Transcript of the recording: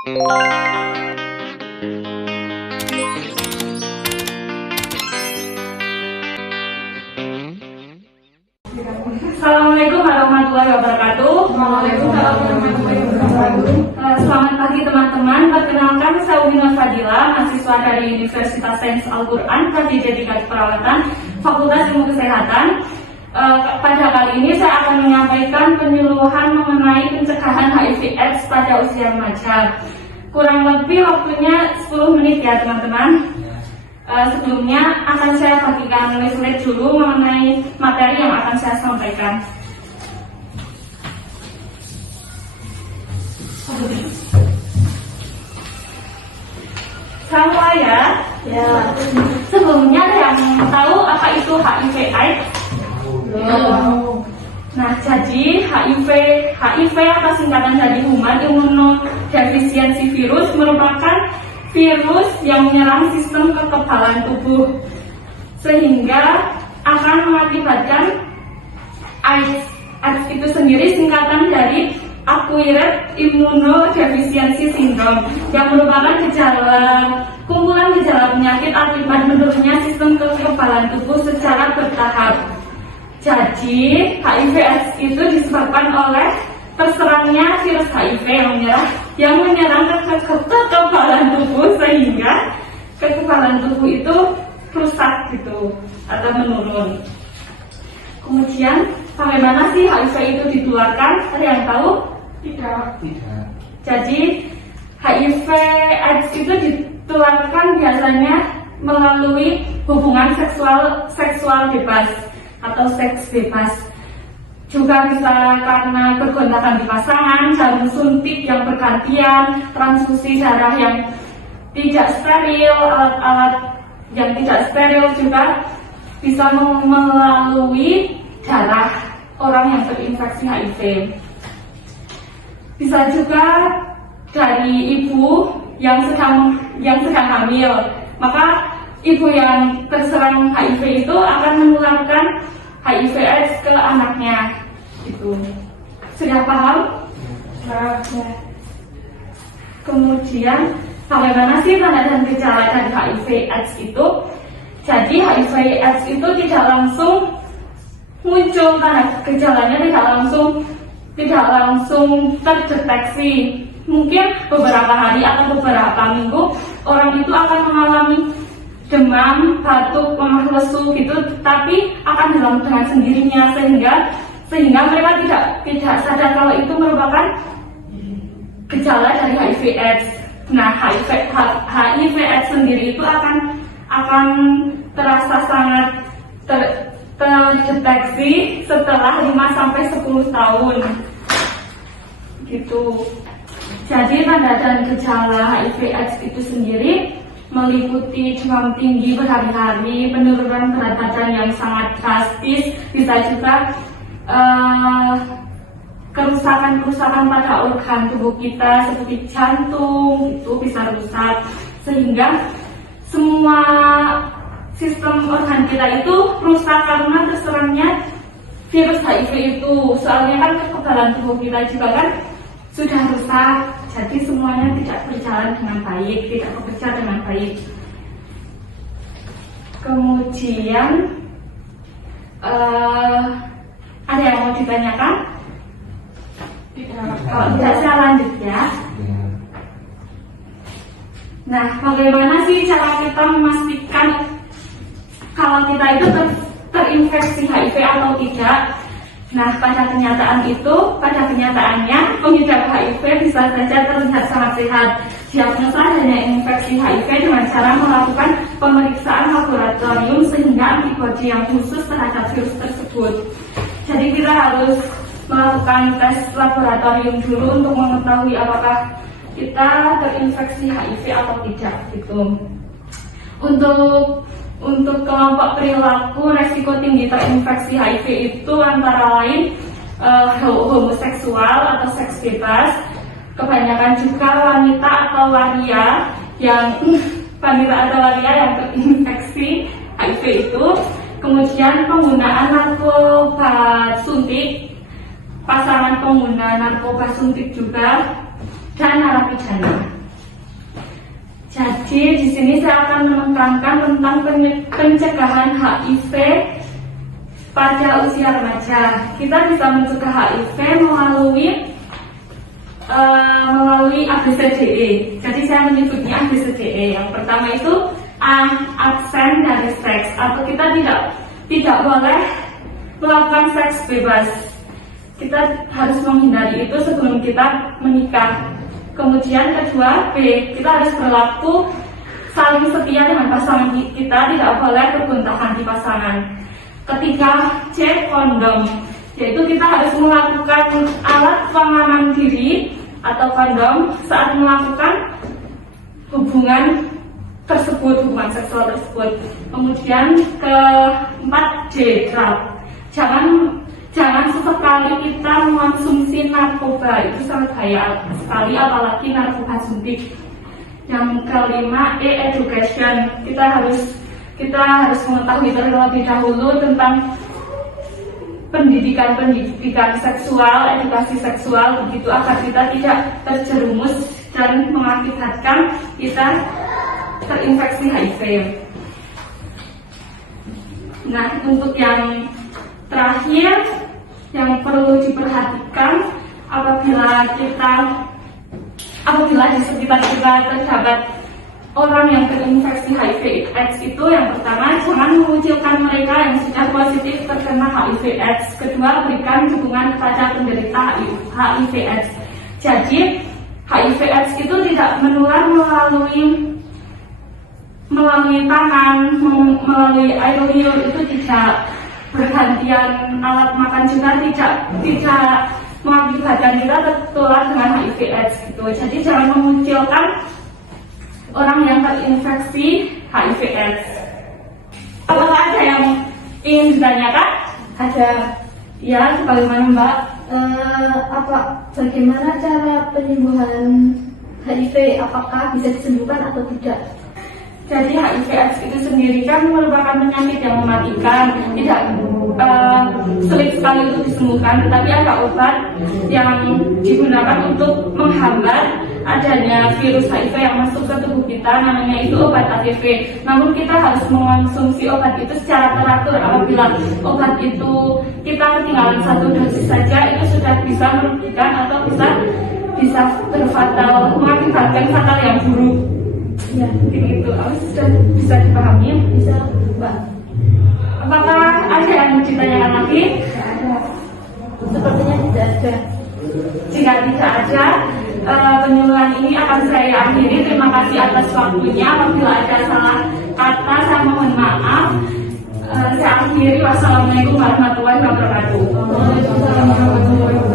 Assalamualaikum warahmatullahi wabarakatuh. Waalaikumsalam warahmatullahi wabarakatuh. Selamat pagi teman-teman. Perkenalkan, saya Umi Nur Fadila, mahasiswa dari Universitas Sains Al-Quran, Prodi Dedikasi Perawatan, Fakultas Ilmu Kesehatan. Pada kali ini saya akan menyampaikan penyuluhan mengenai pencegahan HIV/AIDS pada usia remaja. Kurang lebih waktunya 10 menit ya teman-teman. Sebelumnya akan saya bagikan slide dulu mengenai materi yang akan saya sampaikan. Sama ya. Sebelumnya ada yang tahu apa itu HIV/AIDS? Nah, jadi HIV atau singkatan dari Human Immunodeficiency Virus merupakan virus yang menyerang sistem kekebalan tubuh sehingga akan mengakibatkan AIDS. AIDS itu sendiri singkatan dari Acquired Immunodeficiency Syndrome yang merupakan kumpulan gejala penyakit akibat menurunnya sistem kekebalan tubuh secara bertahap. Jadi HIV/AIDS itu disebabkan oleh terserangnya virus HIV yang menyerang kekebalan tubuh sehingga kekebalan tubuh itu rusak gitu atau menurun. Kemudian bagaimana sih HIV itu ditularkan? Ada yang tahu? Tidak. Jadi HIV/AIDS itu ditularkan biasanya melalui hubungan seksual bebas atau seks bebas. Juga bisa karena pergontakan di pasangan, jarum suntik yang bergantian, transfusi darah yang tidak steril, alat-alat yang tidak steril juga bisa melalui darah orang yang terinfeksi HIV. Bisa juga dari ibu yang sedang hamil, maka ibu yang terserang HIV itu akan menularkan HIV/AIDS ke anaknya. Itu sudah paham? Ya. Kemudian bagaimana sih tanda dan gejala dari HIV/AIDS itu? Jadi HIV/AIDS itu tidak langsung muncul, tanda gejalanya tidak langsung terdeteksi. Mungkin beberapa hari atau beberapa minggu orang itu akan mengalami demam, batuk, lemah lesu gitu, tapi akan hilang dengan sendirinya sehingga mereka tidak sadar kalau itu merupakan gejala dari HIV/AIDS. Nah, HIV/AIDS sendiri itu akan terasa sangat terdeteksi setelah 5-10 tahun gitu. Jadi tanda dan gejala HIV/AIDS itu sendiri meliputi demam tinggi berhari-hari, penurunan berat badan yang sangat drastis, bisa juga kerusakan pada organ tubuh kita seperti jantung itu bisa rusak, sehingga semua sistem organ kita itu rusak karena terserangnya virus HIV itu. Soalnya kan kekebalan tubuh kita juga kan sudah rusak, jadi semuanya tidak berjalan dengan baik, tidak bekerja dengan baik. Kemudian ada yang mau ditanyakan? Kalau tidak saya lanjut ya. Nah, bagaimana sih cara kita memastikan kalau kita itu terinfeksi HIV atau tidak? Nah, pada kenyataannya pengidap HIV bisa saja terlihat sangat sehat. Diagnosa adanya infeksi HIV dengan cara melakukan pemeriksaan laboratorium sehingga antibodi yang khusus terhadap virus tersebut. Jadi kita harus melakukan tes laboratorium dulu untuk mengetahui apakah kita terinfeksi HIV atau tidak gitu. Untuk kelompok perilaku resiko tinggi terinfeksi HIV itu antara lain homoseksual atau seks bebas, kebanyakan juga wanita atau waria yang terinfeksi HIV itu, kemudian penggunaan narkoba suntik, pasangan pengguna narkoba suntik juga, dan narapidana. Jadi di sini saya akan menekankan tentang pencegahan HIV pada usia remaja. Kita bisa mencegah HIV melalui ABCDE. Jadi saya menyebutnya ABCDE. Yang pertama itu absen dari seks, atau kita tidak boleh melakukan seks bebas. Kita harus menghindari itu sebelum kita menikah. Kemudian kedua, B, kita harus berlaku saling setia dengan pasangan kita, tidak boleh bergonta-ganti di pasangan. Ketiga, C, kondom, yaitu kita harus melakukan alat pengaman diri atau kondom saat melakukan hubungan tersebut, hubungan seksual tersebut. Kemudian keempat, D, drug. Jangan sesekali kita mengonsumsi narkoba, itu sangat bahaya sekali, apalagi narkoba suntik. Yang kelima, E, education. Kita harus mengetahui terlebih dahulu tentang pendidikan seksual, edukasi seksual, begitu agar kita tidak terjerumus dan mengakibatkan kita terinfeksi HIV. Nah, untuk yang terakhir yang perlu diperhatikan apabila di sekitar kita terdapat orang yang terinfeksi HIV/AIDS itu, yang pertama, jangan mengucilkan mereka yang sudah positif terkena HIV/AIDS. Kedua, berikan dukungan kepada penderita HIV/AIDS. Jadi HIV/AIDS itu tidak menular melalui tangan, melalui air liur, itu tidak bergantian, alat makan juga tidak mengakibatkan kita tertular dengan HIV/AIDS gitu. Jadi jangan mengucilkan orang yang terinfeksi HIV/AIDS. Apakah ada yang ingin ditanyakan? Ada. Ya, bagaimana Mbak? Bagaimana cara penyembuhan HIV? Apakah bisa disembuhkan atau tidak? Jadi HIV/AIDS itu sendiri kan merupakan penyakit yang mematikan, tidak sulit sekali untuk disembuhkan, tetapi ada obat yang digunakan untuk menghambat adanya virus HIV yang masuk ke tubuh kita, namanya itu obat ATV. Namun kita harus mengonsumsi obat itu secara teratur. Apabila obat itu kita ketinggalan satu dosis saja, itu sudah bisa merugikan atau bisa berfatal, mengakibatkan fatal yang buruk. Ya, begitu. Sudah bisa dipahami? Bisa, Mbak. Apakah ada yang ditanyakan lagi? Tidak ada. Sepertinya tidak ada. Jika tidak ada, penyuluhan ini akan saya akhiri. Terima kasih atas waktunya. Apabila ada salah kata, saya mohon maaf. Saya akhiri. Wassalamualaikum warahmatullahi wabarakatuh. Waalaikumsalam warahmatullahi wabarakatuh.